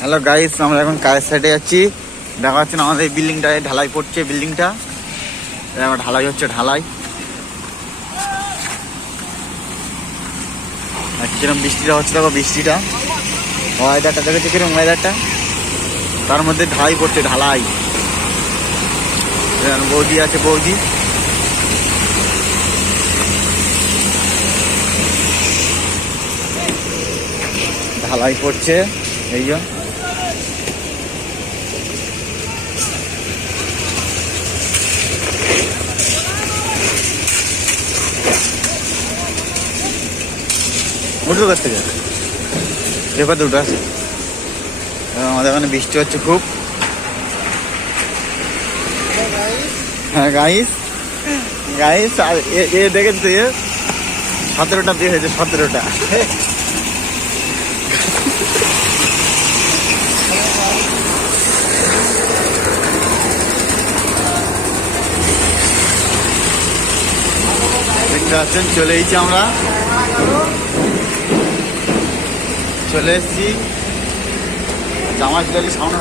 Hello guys, আমরা এখন কাজের সাইডে যাচ্ছি। দেখা যাচ্ছে না আমাদের এই বিল্ডিংটায় ঢালাই পড়ছে। বিল্ডিংটা ঢালাই হচ্ছে, ঢালাই। আর কিরম বৃষ্টিটা হচ্ছে, দেখো বৃষ্টিটা, ওয়েদারটা দেখেছে কিরম ওয়েদারটা, তার মধ্যে ঢালাই পড়ছে, ঢালাই। বৌদি আছে, বৌদি ঢালাই পড়ছে এই যে। উঠবে কাছ থেকে দেখো দুটো আছে। আমাদের এখানে বৃষ্টি হচ্ছে খুব। হ্যাঁ গাইস, গাইস এ দেখেছো, 17টা বিয়ে হয়েছে, 17টা। দেখতে পাচ্ছেন, চলে এসেছি আমরা, চলে এসেছি। জামাই সামনে